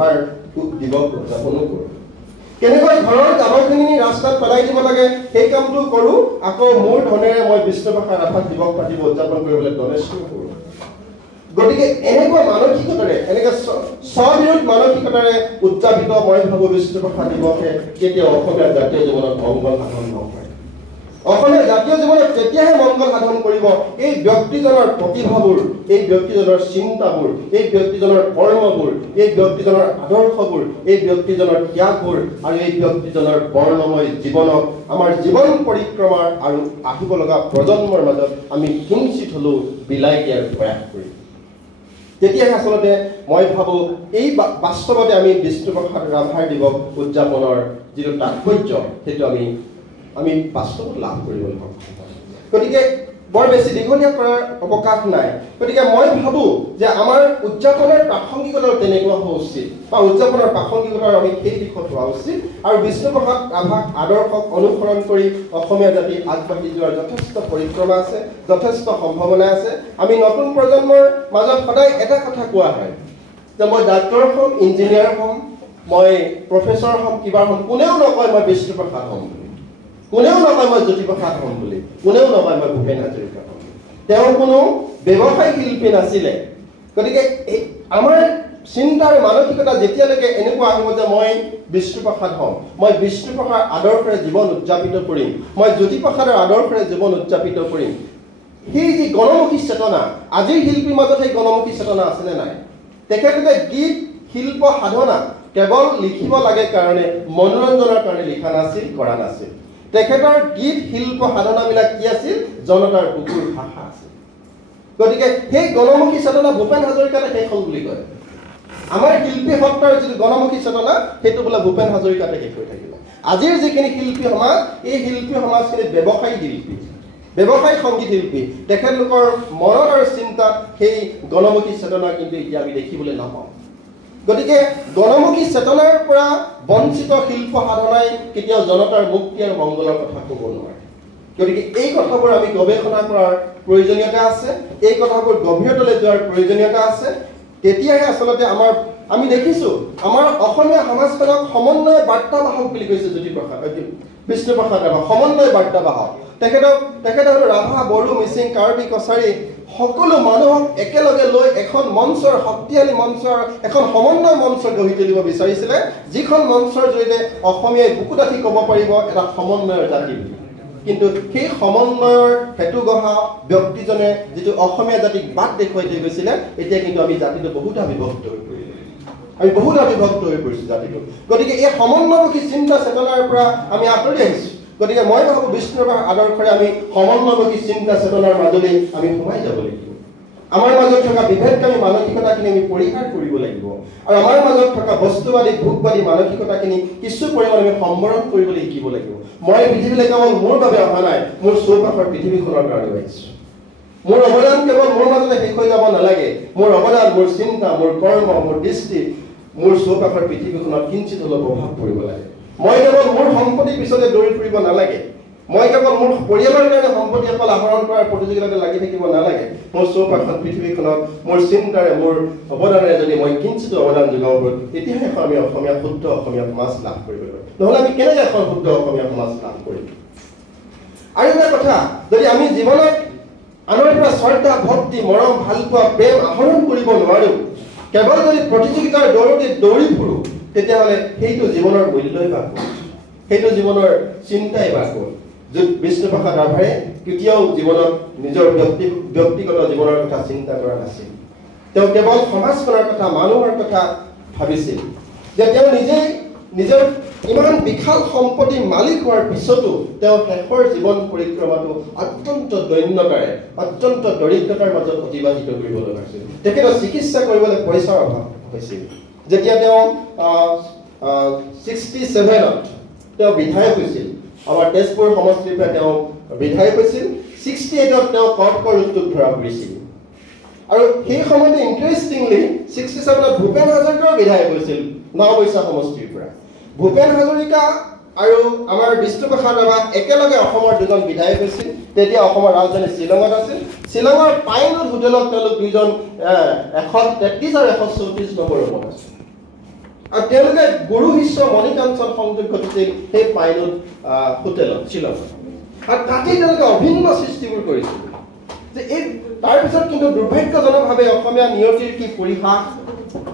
ৰাভাৰ দিৱস উদযাপনো কৰোঁ কেনেকৈ ঘৰৰ জাবৰখিনি ৰাস্তাত পেলাই দিব লাগে সেই কামটো কৰোঁ আকৌ মোৰ ধনেৰে মই বিষ্ণুপ্ৰসাদ ৰাভা দিৱস পাতিব উদযাপন কৰিবলৈ ডনেশ্যন কৰোঁ গতিকে এনেকুৱা মানসিকতাৰে এনেকৈ স্ববিৰোধ মানসিকতাৰে উদযাপিত মই ভাবোঁ বিষ্ণুপ্ৰসাদ দিৱসে কেতিয়াও অসমীয়া জাতীয় জীৱনত মংগল সাধন নকৰে অসমীয়া জাতীয় জীৱনত তেতিয়াহে মংগল সাধন কৰিব এই ব্যক্তিজনৰ প্ৰতিভাবোৰ এই ব্যক্তিজনৰ চিন্তাবোৰ এই ব্যক্তিজনৰ কৰ্মবোৰ এই ব্যক্তিজনৰ আদৰ্শবোৰ এই ব্যক্তিজনৰ ত্যাগবোৰ আৰু এই ব্যক্তিজনৰ বৰ্ণময় জীৱনক আমাৰ জীৱন পৰিক্ৰমাৰ আৰু আহিব লগা প্ৰজন্মৰ মাজত আমি কিঞ্চিত হ'লেও বিলাই দিয়াৰ প্ৰয়াস কৰিম তেতিয়াহে আচলতে মই ভাবোঁ এই বাস্তৱতে আমি বিষ্ণুপ্ৰসাদ ৰাভাৰ দিৱস উদযাপনৰ যিটো তাৎপৰ্য সেইটো আমি বাস্তৱত লাভ কৰিবলৈ সক্ষম হ'ম গতিকে বৰ বেছি দীঘলীয়া কৰাৰ অৱকাশ নাই গতিকে মই ভাবোঁ যে আমাৰ উদযাপনৰ প্ৰাসংগিকতাও তেনেকুৱা হোৱা উচিত বা উদযাপনৰ প্ৰাসংগিকতাৰ আমি সেই দিশত হোৱা উচিত আৰু বিষ্ণুপ্ৰসাদ ৰাভাক আদৰ্শক অনুসৰণ কৰি অসমীয়া জাতি আগবাঢ়ি যোৱাৰ যথেষ্ট পৰিক্ৰমা আছে যথেষ্ট সম্ভাৱনা আছে আমি নতুন প্ৰজন্মৰ মাজত সদায় এটা কথা কোৱা হয় যে মই ডাক্তৰ হ'ম ইঞ্জিনিয়াৰ হ'ম মই প্ৰফেচৰ হ'ম কিবা হ'ম কোনেও নকয় মই বিষ্ণুপ্ৰসাদ হ'ম কোনেও নকয় মই জ্যোতিপ্ৰসাদ হ'ম বুলি কোনেও নকয় মই ভূপেন হাজৰিকা হ'ম তেওঁ কোনো ব্যৱসায়িক শিল্পী নাছিলে গতিকে আমাৰ চিন্তাৰ মানসিকতা যেতিয়ালৈকে এনেকুৱা আহিব যে মই বিষ্ণুপ্ৰসাদ হ'ম মই বিষ্ণুপ্ৰসাদ আদৰ্শৰে জীৱন উদযাপিত কৰিম মই জ্যোতিপ্ৰসাদৰ আদৰ্শৰে জীৱন উদযাপিত কৰিম সেই যি গণমুখী চেতনা আজিৰ শিল্পীৰ মাজত সেই গণমুখী চেতনা আছেনে নাই তেখেতলোকে গীত শিল্প সাধনা কেৱল লিখিব লাগে কাৰণে মনোৰঞ্জনৰ কাৰণে লিখা নাছিল কৰা নাছিল তেখেতৰ গীত শিল্প সাধনাবিলাক কি আছিল জনতাৰ বুকুৰ ভাষা আছিল গতিকে সেই গণমুখী চেতনা ভূপেন হাজৰিকাতে শেষ হ'ল বুলি কয় আমাৰ শিল্পী সত্ৰৰ যিটো গণমুখী চেতনা সেইটো বোলে ভূপেন হাজৰিকাতে শেষ হৈ থাকিব আজিৰ যিখিনি শিল্পী সমাজ এই শিল্পী সমাজখিনি ব্যৱসায়ী শিল্পী ব্যৱসায়িক সংগীত শিল্পী তেখেতলোকৰ মনত আৰু চিন্তাত সেই গণমুখী চেতনা কিন্তু এতিয়া আমি দেখিবলৈ নাপাওঁ গতিকে গণমুখী চেতনাৰ পৰা বঞ্চিত শিল্প সাধনাই কেতিয়াও জনতাৰ মুক্তি আৰু মংগলৰ কথা ক'ব নোৱাৰে গতিকে এই কথাবোৰ আমি গৱেষণা কৰাৰ প্ৰয়োজনীয়তা আছে এই কথাবোৰ গভীৰতালৈ যোৱাৰ প্ৰয়োজনীয়তা আছে তেতিয়াহে আচলতে আমি দেখিছোঁ আমাৰ অসমীয়া সমাজখনক সমন্বয় বাৰ্তাবাহক বুলি কৈছে বিষ্ণুপ্ৰসাদ ৰাভা সমন্বয় বাৰ্তাবাহক তেখেতৰ ৰাভা বড়ো মিচিং কাৰ্বি কছাৰী সকলো মানুহক একেলগে লৈ এখন মঞ্চৰ শক্তিশালী মঞ্চৰ এখন সমন্বয় মঞ্চ গঢ়ি তুলিব বিচাৰিছিলে যিখন মঞ্চৰ জৰিয়তে অসমীয়াই বুকু ডাঠি ক'ব পাৰিব এটা সমন্বয়ৰ জাতি কিন্তু সেই সমন্বয়ৰ হেতু গঢ়া ব্যক্তিজনে যিটো অসমীয়া জাতিক বাট দেখুৱাই থৈ গৈছিলে এতিয়া কিন্তু আমি জাতিটো বহুত বিভক্ত হৈ পৰিছোঁ জাতিটো গতিকে এই সমন্বয়মুখী চিন্তা চেতনাৰ পৰা আমি আঁতৰি আহিছোঁ গতিকে মই ভাবোঁ বিষ্ণুপ্ৰসাদ আদৰ্শৰে আমি সমন্বয়মুখী চিন্তা চেতনাৰ মাজলৈ আমি সোমাই যাব লাগিব আমাৰ মাজত থকা বিভেদকামী মানসিকতাখিনি আমি পৰিহাৰ কৰিব লাগিব আৰু আমাৰ মাজত থকা বস্তুবাদী ভোগবাদী মানসিকতাখিনি কিছু পৰিমাণে আমি সম্বৰণ কৰিবলৈ শিকিব লাগিব মই পৃথিৱীলৈ কেৱল মোৰ বাবে অহা নাই মোৰ চৌপাশৰ পৃথিৱীখনৰ কাৰণে আহিছোঁ মোৰ অৱদান কেৱল মোৰ মাজতে শেষ হৈ যাব নালাগে মোৰ অৱদান মোৰ চিন্তা মোৰ কৰ্ম মোৰ দৃষ্টি মোৰ চৌপাশৰ পৃথিৱীখনত কিঞ্চিত হ'লেও প্ৰভাৱ পৰিব লাগে মই কেৱল মোৰ সম্পত্তিৰ পিছতে দৌৰি ফুৰিব নালাগে মই কেৱল মোৰ পৰিয়ালৰ কাৰণে সম্পত্তি অকল আহৰণ কৰাৰ প্ৰতিযোগিতাতে লাগি থাকিব নালাগে মোৰ চৌপাশত পৃথিৱীখনত মোৰ চিন্তাৰে মোৰ অৱদানেৰে যদি মই কিঞ্চিত অৱদান যোগাব পাৰোঁ তেতিয়াহে আমি অসমীয়া শুদ্ধ অসমীয়া সমাজ লাভ কৰিব পাৰিম নহ'লে আমি কেনেকৈ এখন শুদ্ধ অসমীয়া সমাজ লাভ কৰিম আৰু এটা কথা যদি আমি জীৱনত আনৰ পৰা শ্ৰদ্ধা ভক্তি মৰম ভালপোৱা প্ৰেম আহৰণ কৰিব নোৱাৰোঁ কেৱল যদি প্ৰতিযোগিতাৰ দৌৰতে দৌৰি ফুৰোঁ তেতিয়াহ'লে সেইটো জীৱনৰ মূল্যই বা কোন সেইটো জীৱনৰ চিন্তাই বা কোন য'ত বিষ্ণুপ্ৰসাদ ৰাভাৰে কেতিয়াও জীৱনত নিজৰ ব্যক্তিগত জীৱনৰ কথা চিন্তা কৰা নাছিল তেওঁ কেৱল সমাজখনৰ কথা মানুহৰ কথা ভাবিছিল যে তেওঁ নিজৰ ইমান বিশাল সম্পত্তিৰ মালিক হোৱাৰ পিছতো তেওঁ শেষৰ জীৱন পৰিক্ৰমাটো অত্যন্ত দৈন্যতাৰে অত্যন্ত দৰিদ্ৰতাৰ মাজত অতিবাহিত কৰিব লগা হৈছিল তেখেতৰ চিকিৎসা কৰিবলৈ পইচাৰ অভাৱ হৈছিল যেতিয়া তেওঁ 67ত তেওঁ বিধায়ক হৈছিল আমাৰ তেজপুৰ সমষ্টিৰ পৰা তেওঁ বিধায়ক হৈছিল 68ত তেওঁ কৰ্কট ৰোগটোত ধৰা পৰিছিল আৰু সেই সময়তে ইণ্টাৰেষ্টিংলি 67ত ভূপেন হাজৰিকাৰ বিধায়ক হৈছিল নাওবৈচা সমষ্টিৰ পৰা ভূপেন হাজৰিকা আৰু আমাৰ বিষ্ণুপ্ৰসাদ ৰাভা একেলগে অসমৰ দুজন বিধায়ক হৈছিল তেতিয়া অসমৰ ৰাজধানী শ্বিলঙত আছিল শ্বিলঙৰ পাইনউড হোটেলত তেওঁলোক দুজন 133 আৰু 134 নম্বৰ ৰুমত আছিল আৰু তেওঁলোকে গুৰু শিষ্য মণিকাঞ্চন সংযোগ ঘটিছিল সেই পাইনুট হোটেলত শ্বিলঙত আৰু তাতেই তেওঁলোকে অভিন্ন সৃষ্টিবোৰ কৰিছিল যে এই তাৰপিছত কিন্তু দুৰ্ভাগ্যজনকভাৱে অসমীয়া নিয়তিৰ কি পৰিহাস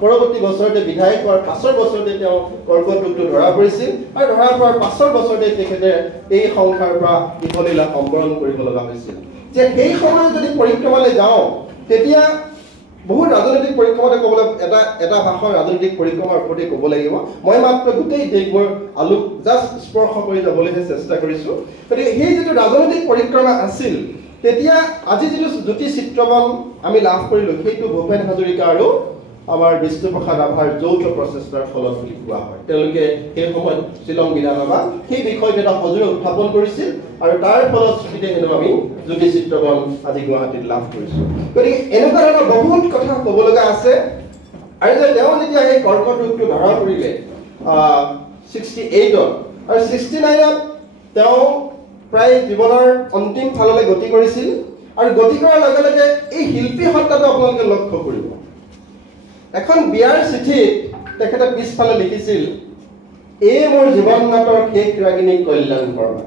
পৰৱৰ্তী বছৰতে বিধায়ক হোৱাৰ পাছৰ বছৰতে তেওঁ কৰ্কট ৰোগটো ধৰা পৰিছিল আৰু ধৰা পৰাৰ পাছৰ বছৰতে তেখেতে এই সংসাৰৰ পৰা ইহলীলা সম্বৰণ কৰিব লগা হৈছিল যে সেই সময়ত যদি পৰিক্ৰমালৈ যাওঁ তেতিয়া বহুত ৰাজনৈতিক পৰিক্ৰমাতে ক'বলৈ এটা ভাষণ ৰাজনৈতিক পৰিক্ৰমাৰ ওপৰতে ক'ব লাগিব মই মাত্ৰ গোটেই দেশবোৰ আলোক জাষ্ট স্পৰ্শ কৰি যাবলৈহে চেষ্টা কৰিছোঁ গতিকে সেই যিটো ৰাজনৈতিক পৰিক্ৰমা আছিল তেতিয়া আজি যিটো জ্যোতি চিত্ৰবন আমি লাভ কৰিলোঁ সেইটো ভূপেন হাজৰিকা আৰু আমাৰ বিষ্ণুপ্ৰসাদ ৰাভাৰ যৌথ প্ৰচেষ্টাৰ ফলত বুলি কোৱা হয় তেওঁলোকে সেই সময়ত শ্বিলং বিধানসভা সেই বিষয়টো এটা সজোৰে উত্থাপন কৰিছিল আৰু তাৰ ফলশ্ৰুতিতে হেনো আমি জ্যোতি চিত্ৰবন আজি গুৱাহাটীত লাভ কৰিছোঁ গতিকে এনেকুৱা ধৰণৰ বহুত কথা ক'ব লগা আছে আৰু যে তেওঁ যেতিয়া সেই কৰ্কট ৰোগটো ধৰা পৰিলে 68ত আৰু 69ত তেওঁ প্ৰায় জীৱনৰ অন্তিম ফাললৈ গতি কৰিছিল আৰু গতি কৰাৰ লগে লগে এই শিল্পী সত্তাটো আপোনালোকে লক্ষ্য কৰিব এখন বিয়াৰ চিঠিত তেখেতে পিছফালে লিখিছিল এই মোৰ জীৱন নাটৰ শেষ ৰাগিনী কল্যাণ শৰ্মা